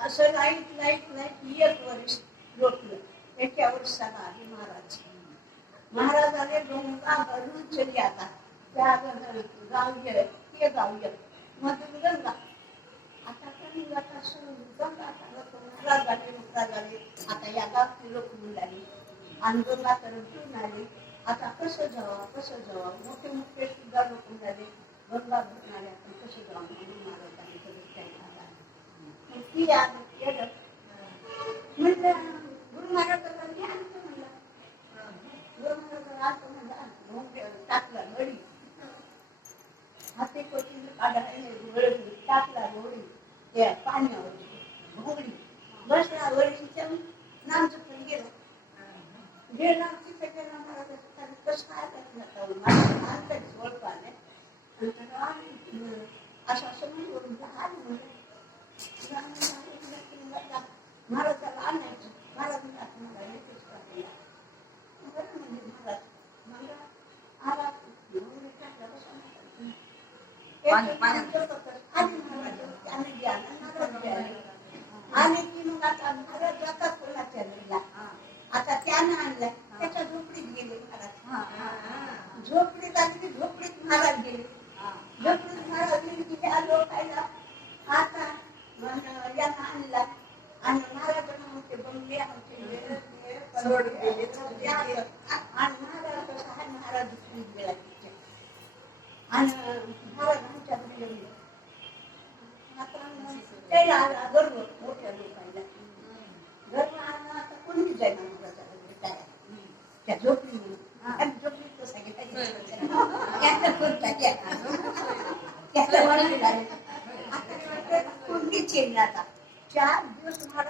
असं light light light एक वर्ष लोटलं एका वर्षाला आले महाराज महाराजाने डोंगा भरून चली आता. त्या गाव ये ते गाव ये. मधून गंगा. आता कमी जाता सोडून गंगा आता लोक झाले महाराज झाले आता या गावची लोक मिळाली आणि गंगा तरुण आली. आता कसं जावा कसं जावा? मोठे मोठे सुद्धा लोक झाले गंगा भरून आले आपण कसं जावा म्हणून महाराजांनी आला. मग गुरु महाराजांना मी आणतो गुरु महाराजांना आणतो टाकला गडी हाते काढायला वळली टाकला गोळी त्या पाण्यावर घोगडी बसला वळीच्या नाम गेला. गेला तिथे गेला. कसं काय करत माझ्या ओळख आणि असं असं म्हणून महाराजाला आणायचं. महाराज म्हणतात मला येतेच का बरं म्हणजे महाराज मला आला मग आता महाराज जातात कोणाच्या घरीला. आता त्यानं आणलाय त्याच्या झोपडीत गेले महाराज. झोपडीत आली की झोपडीत महाराज गेले झोपडीत महाराज गेले की त्या लोकायला आता मन- यानं आणला आणि महाराजांना म्हणते बंगले आमचे वेळ- वेळ सोड. आणि महाराज गेला. आणि घरी. आता गर्व मोठ्या लोकांना. गर्व आता कोणी जाईल त्या झोपडी कोणता त्याला येईल आता चार दिवस महाराज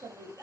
Gracias.